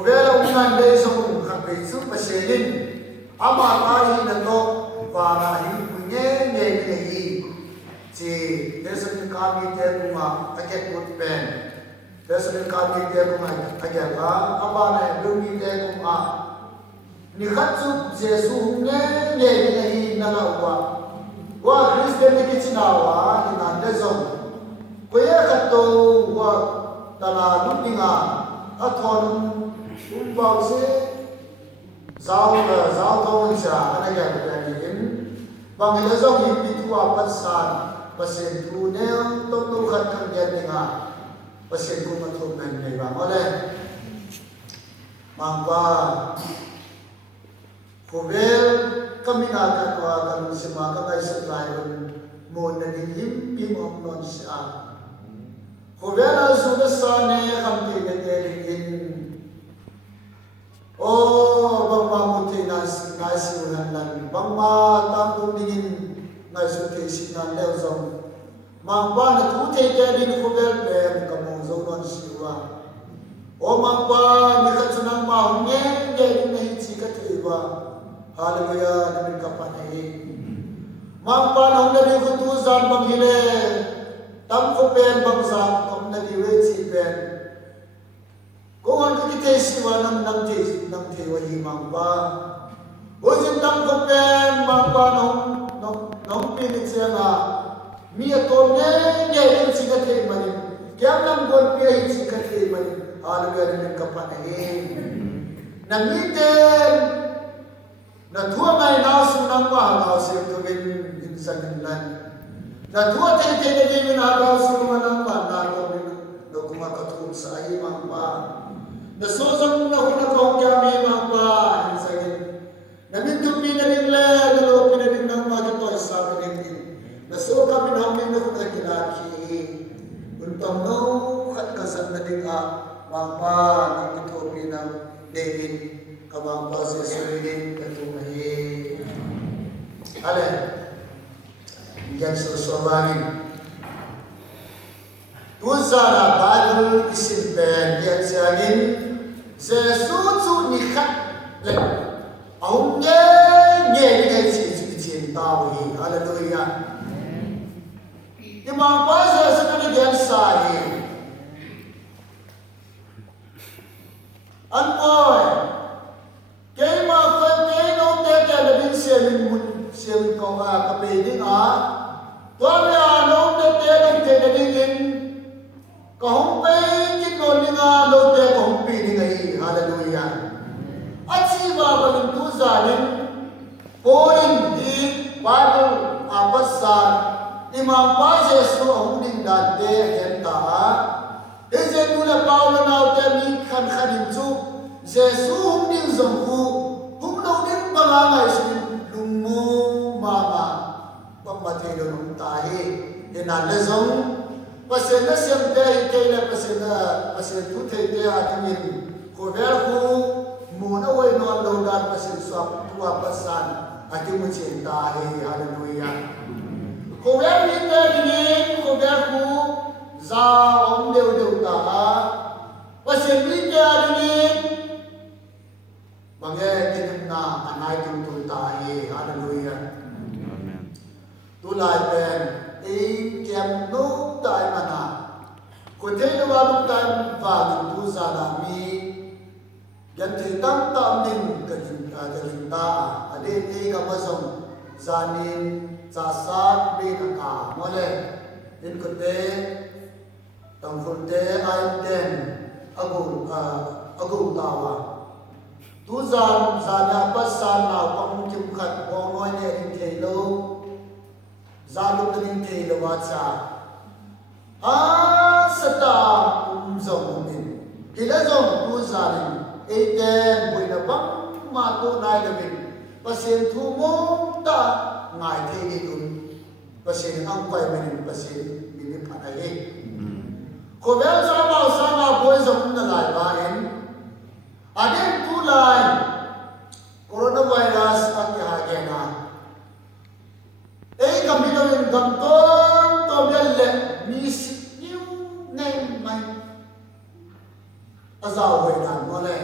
về là ông ngàn đây xong khắp về giúp và xe lên ama ta hi na to và na hi nghe nghe nghe hi chỉ để sự cảm nhận thế cũng mà cái một bên để sự cảm nhận thế cũng mà cái cả ama này đúng như thế cũng mà ni khát giúp Giêsu nghe nghe nghe hi na là wa Christian cái chuyện nào wa thì là để giống quay khát to wa ta là lúc đi à thon bao giờ giao thông xa anh em đang đi bằng cái đó thì bị thua bắt san pasien thu neo tông khát khăn nhận đi à pasien cũng mà thu men này bằng ở đây mang qua Kovel kami nakatwa kami sa mga kakaisaklayon mo na nilimpim ang non siya. Kovel ang sunasane kami nagdalingin bang mamuti nasimulan lang bang matangkong dingin nasuti sinan lewzong mangpa na tuti kadin Kovel ben kamong zonon siwa mangpa nikatsunang mahungeng kadin na hitsikat iba. Haleluya namin kapanay. Mangpanong nabi kutuzan banghile. Tamkopen bangsa kung naliwet si Ben. Kung ang kikite siwa ng tewa himang ba. Usin tamkopen mangpanong nung pinit siya nga. Miya to ngayon sikate manin. Kaya nang buwan piya sikate manin. Haleluya namin kapanay. Namitin. Na tua ngai na sunang ma na se to bin insan lan na tua te te de bin na na sunang ma na to bin do kuma ka tu sa ai ma pa na so zong na hu na ko kya mi ma pa insan na min tu bin na din le na lo bin na din na ma ka to sa bin din na so ka bin ha min na ko ka kila ki untong no khat ka san na din a ma pa na to bin na David kabang proses ini ketumahi ale yang sesuatu tuzara badul isim pen yang siangin sesuatu nikah le aunye nye dengan cinta wi haleluya imam pasal sebenarnya yang sahih anpoy kay ma kay no te te labin siya ko kapeding tuwa no te te labin kahong pay kino nga no te kahong piding ay haleluya at si babalin tuzanin porin di Bible apasan imang pa Jesu ang uning dante henta eze nula Paulo na te mi kan chu Jesu hum ding zonghu hum no din bangangai sin lumu mama pamate do nung tahi ina lezong pasen na sem te te na pasen tu te te atin ko ver hu mu na wai no lo dan pasen swap tua pasan atin mu chen tahi haleluya ko ver ni te ni ko ver hu za om deu ta pasen ni te ni Bangga kita na anai tu tahi, haleluya. Tulai pen, kem no tai mana. Kote na walu tai walu tu salami. Ganti tam tam ning kadinta. Ade kamasong zanin zasat binaka. Mole, in kote tamfulte aiden agu tawa. Tu zanya pasan na pang kim khat bongoi ne rin thelo zalu rin thelo wacha sata zong min ila zong tu zarin eten buina bang ma tu nai lebin pasen thu mo ta ngai the ni kun pasen ang pai men pasen min phanai ko bel sama boy zong na lai ba en Adem tulai coronavirus ang yahagena. Kami namin ganton to belle mis new name may azaw way nan mole.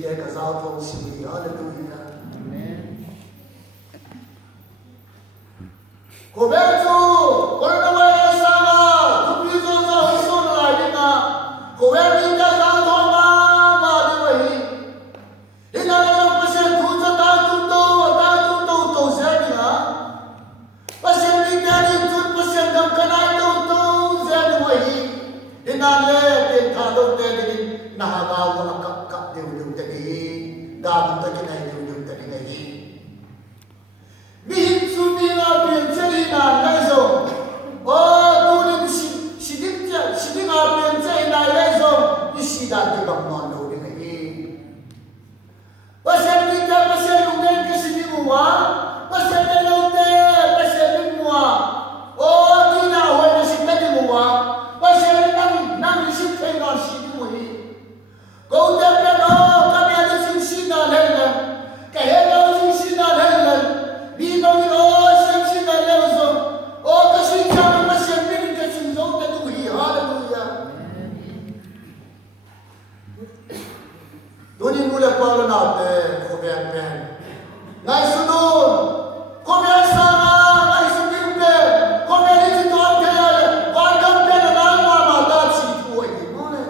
si te ka zao thong si hallelujah Amen. ko bezu ko na wa sama tu bi zo zo so na dinga ko we ni ka zao thong ma de wahi ina na pa se tu za ta tu to se dinga pa se ni ka ni tu pa se dam ka na to se de wahi ina le te ka do te ni na ga wa ka de te ni ga bu ta ki na de te ni Bihin sumira bihin chali na naizo. Oh, tunin siding bihin chali na naizo. Isida di bang mono di kahi. Pasal kita pasal lungen ke sini mua. Pasal lute pasal mua. Oh, tina awal na sita di mua. Pasal nang isip kayo na sini mui. Kau dapat kami ada sini na kaya na sini na Di bang sem na lezo. Oh kasi kami masih bin kasi zong tadu hi hallelujah. Duni mula palo naate ko ben. Ngai sunun. Ko ben sama ngai sunun pe. Ko ben ni ton ke wargam pe na ma ta si tu ai mo ne.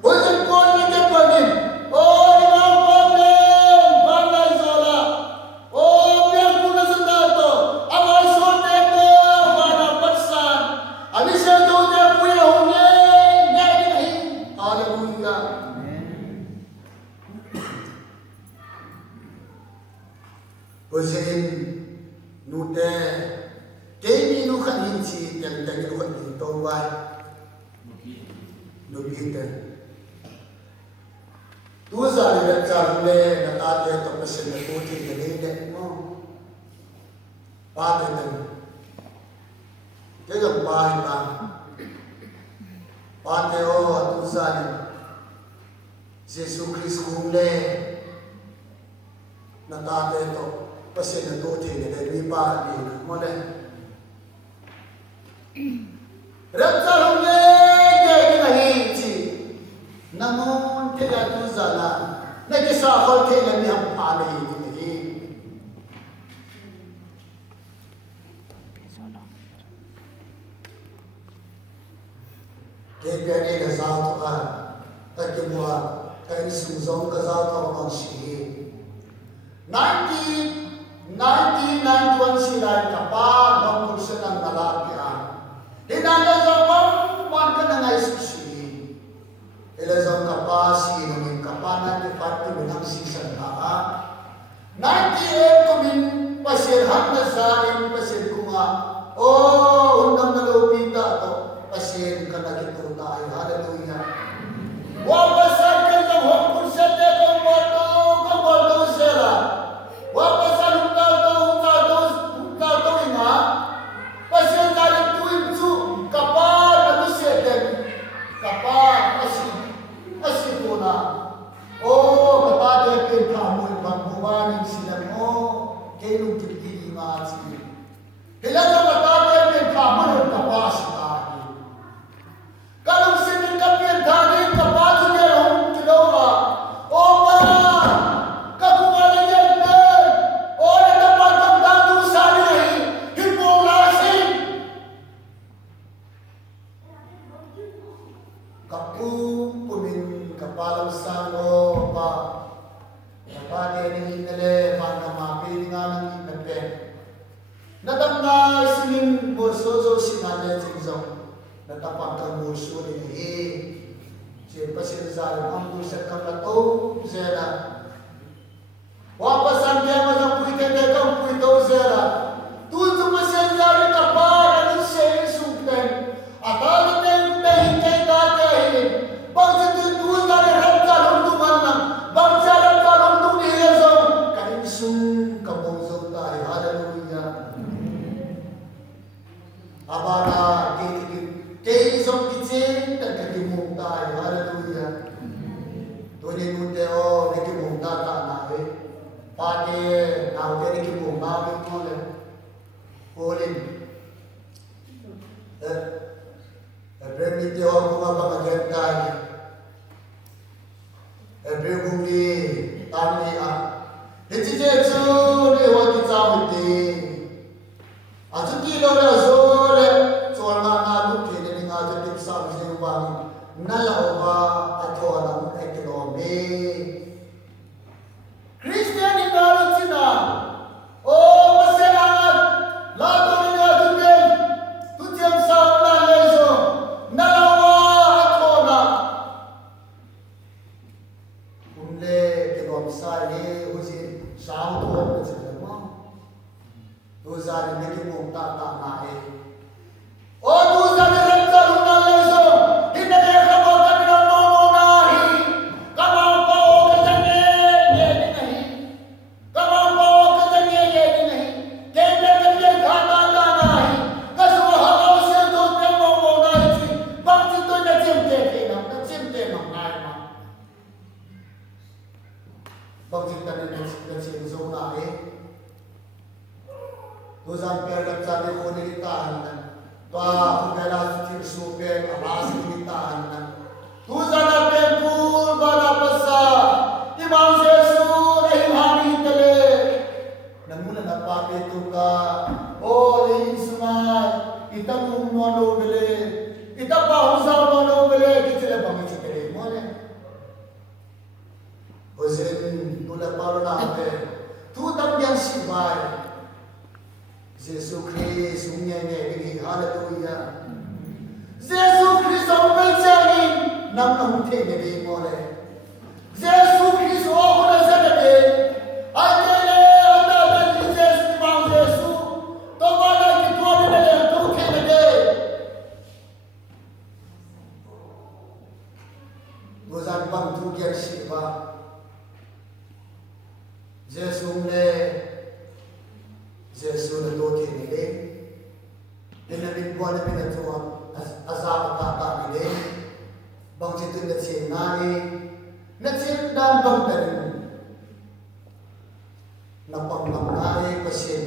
Ojen ko ni ke panin. Oh imam problem banai zola. Oh, biar puna sentato. Awal sote to mana persan. Habis itu dia punya hunye nyai. Haleluya. Ojen nute kemi nu kan hinci yang tadi nu kan hinto wai. Nu kita. Tu zali dak charle na tate to pesen na tuti ne mo. Pa de den. Ke ga pa. Pa te o tu zali. Jesus Christ kumle. Na tate to pesen na tuti ne ni pa ni mo le. Rapsal humle ke nahi chi. Namun tidak tu zala, nak kisah hal kita ni ham pale ini. Kita ni kesal tu kan, tak cuma kami sumsong kesal tu orang sih. 1991 sirai kapal bangkul senang nalakian. Hinanda zaman wan kena ngai susi. Elazam kapasi namin kapanan di pati minang sisan na 98 kumin pasirhan na sain pasir kuma oh undang na lupita to pasir ka na kito tayo hallelujah wapasan ka ng hukun sa te kong boto sila wapasan hukta to ina pasir tayo tuwin su kapal ano seten kapal Asipuna. Oh, kapag ay kamoy pagbumaning sila mo, kayo nung tibili mati. Kailan na matapay ay kamoy ang kapasitani. Kalong sinikapyan dahil kapag niya ang kilawa. O ba, kakumalang yan na. O nagapagandang nung sali, hipulasin. Kapalang sano pa kapag ni inale para mapili nga ng inapen nadamna sinin borsozo sinale sinzo natapag kang borso ni siya pasinzal ang bursa kaplato zera wapasan kaya masang puwite dekang puwito zera tuto pasinzal kapag anong siya yung sumpen at alam na yung tahingkay dati bangsa tutuwa dari ramsal untuk mana bangsa ramsal untuk dihazam kain sum kabongso tayo hallelujah abana kay isang kitsin nagkakimong tayo hallelujah tunin mo tayo nagkimong tata nawe pati nawe nagkimong nawe kole kulin permitió como para que tal el bung ni tam ni a he chi che chu ni ho ti cha mi ti a chu ti lo la zo le cho na na lu ke ni nga cha ti sa mi se wa ni na la wa a tho la mu e ke lo me Christian in Argentina oh pasena la to ni a tu tem tu tem sa na le zo na la wa a tho na un le ke lo sa ni ho ji sa to na che ma tu za ni ke mo ta ta na e o tu za ni ran ta ru na le zo in ne ka mo ka ni no mo na hi ka ma pa o ka ta ne ye ni nahi ka ma pa o ka ta ne ye ni nahi ke ne ka ye ka ta na nahi ka so ha o se do te mo na chi ba chi to na chim te ke na chim te ma na ma ba chi ta ne na chim zo na e tu za pe la cha ne ko ni ta na to a pela chi su pe a ba si ni ta na tu za na pe pur ba na pasa imam jesu ei hani tele namuna na pa pe tu ka o ei sunai ita mu no no bele ita pa hu sa no no bele ki chele pa mi chele mo ne o zen tu la pa na pe tu tam yang si vai Jesus Christ umnya ni haleluya Jesus Christ ombe chani nam nam the ni mo le Jesus Christ o ko na sa de ai de le anda de Jesus ma Jesus to ba la ki to de le to the de gozan bang tu kya shiva Jesus le Jesus na do the ni le na bin bo na bin to azab ta ta ni le bang chi tu na chen na ni na chen dan bang ta ni na pang bang na ni pa chen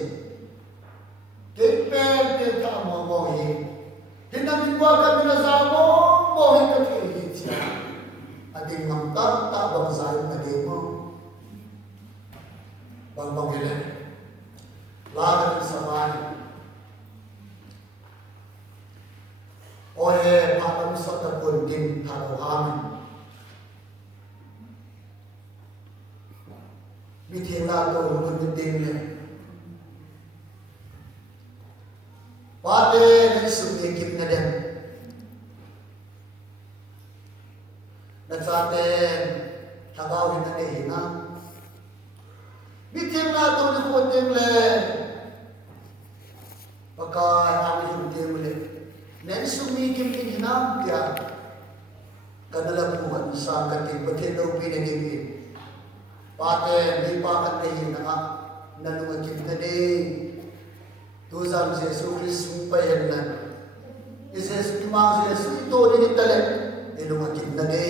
ke pe ke ta mo mo hi hin na bin bo ka bin za mo mo hi ka ke hi cha ading nam ta ta bang za na de mo bang bang le Lagan samani oye patam sata kundim tharohamin mithila to kundim le pate nisum ekim nadem natsate thagawin na hina mithila to kundim le pakai ami kundim le nen sumi kim kin hinam kya kadala puan sangati pathelo pinani pate ni pa kan nei na nanu kim kade tu zam Jesu Christ payan na Jesus ma Jesu to ni tale elu kim kade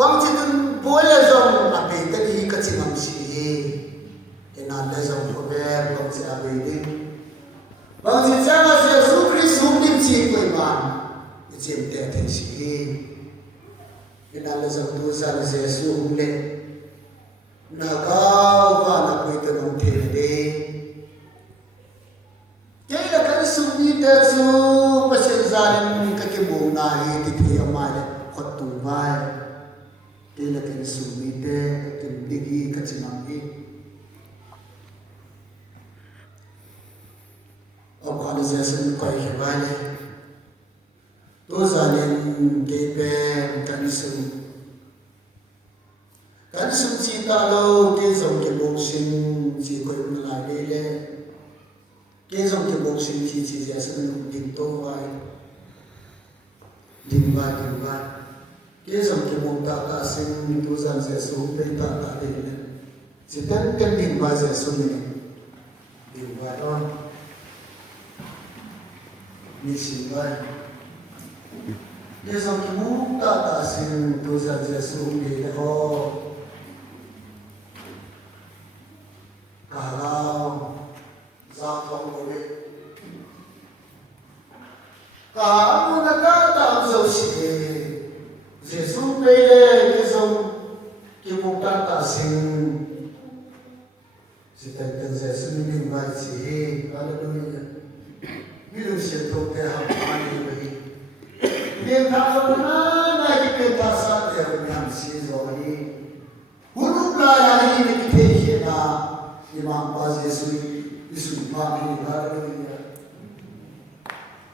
bang chitun boile zong ape tadi kacingam si enanda zong pober bang si ape din bang si changa si Yesu Kristus din si koiman ichim te ten si enanda zong tu sa Yesu umle nagaw ka na koite ng tene kaya kan sumita su pasenzarin kakibong nahi titi amale khotubay kaya kan sumite kakibigi kacimanggi abhane jasan koi hebale to zanin kepe kan sum cita lo ke zong kibong sin si koi nalale cái dòng cái bộ sinh thì chỉ sẽ đình tô vai cái dòng cái bộ ta sinh tu dân sẽ xuống bên ta đình này chỉ tất cái đình vai sẽ xuống này đình vai thôi như sinh vai cái dòng cái bộ ta sinh tu dân sẽ xuống đi này ho cả lao giao thông của mình cả một cái tạo dấu chỉ Giêsu đây cái dòng cái mục đích ta sinh chỉ cần cần Giêsu mình vai chỉ Hallelujah biết được sự thuộc về học bài này miền thảo na này cái miền thảo sát đều nhắm xí rồi hút lại là cái thể hiện là imam ba Giêsu Isu mami Hallelujah.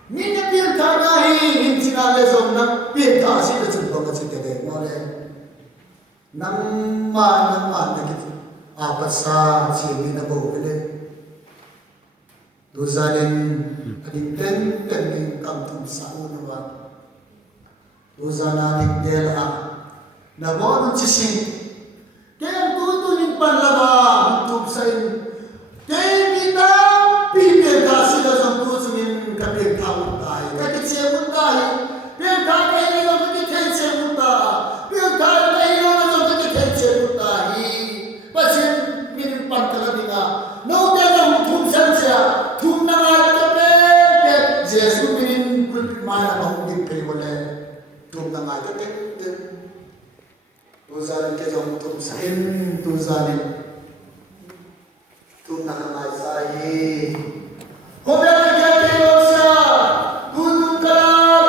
Minna pian tha na hi hinchina le zom na pian tha si le chum ba chi te de mo le. Nang ma na ki apasa chi ni na bo le. Tu zanin ading ten ni kam tum sa na wa. Tu zana dik del a na bo nu chi sing. Kem tu ni pan la ba tum sai cái kita pimpin kasih dalam tujuan ini kapten tahu tahu, kapten siapa tahu, pimpin tahu ini orang kapten siapa tahu, pimpin tahu ini orang kapten siapa tahu, pasien minum pantai lagi, no dalam tujuan saya, tujuan apa kapten, Yesus minum kulip mana mahu dipilih, tujuan apa kapten, tujuan kita jom tujuan tu nak mai sai ko be ke ke osia tu ka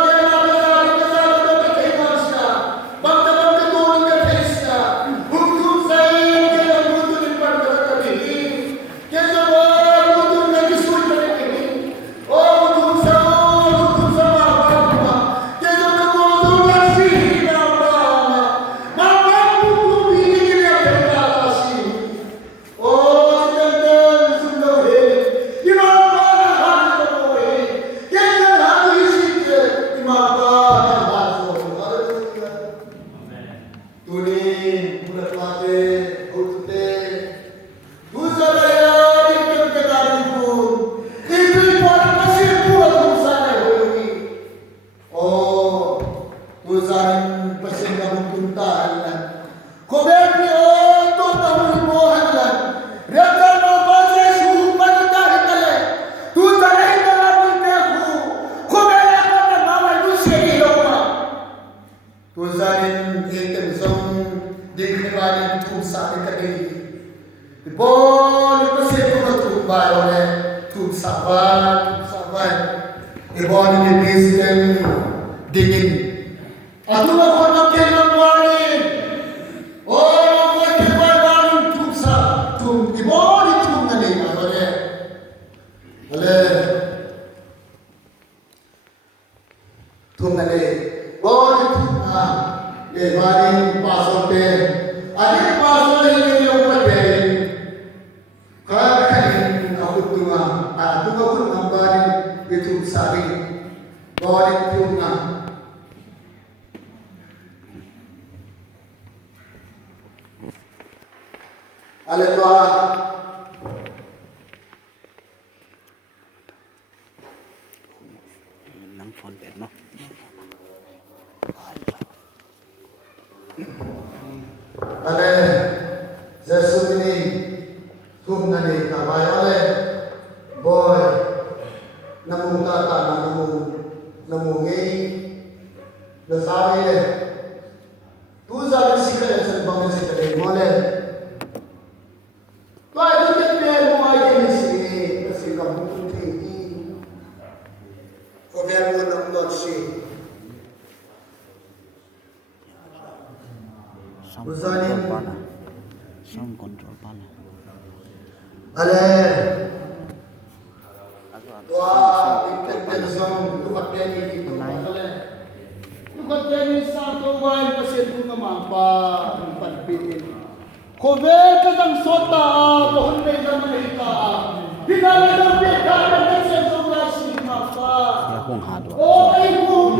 ke ma be ka ke ke osia bang ta bang tu ni ke osia tu sai ke tu ni par ka ke ke jo tu ni ke su ke o tu sa ma ba ke jo tu na si na ba ma ba tu ni ke ke ka si o Ale, Jesus ini kum nani kabay ale, boy, namung tata na namung ngay, nasabi le, tu sabi sikale sa bangin sikale mo le, tu ay tuket me mo ay kinisi, kasi kabutong tinggi, kover mo ng lotsi. Usanin sound control pala. Ale wah pinter sound lukat yan dito ale lukat yan sa tuwan pasien ko namapa panpin cover ka ng sota pohon may namalita dinala ng peka ng senso na si mapa Ya kung hado. oh ay kung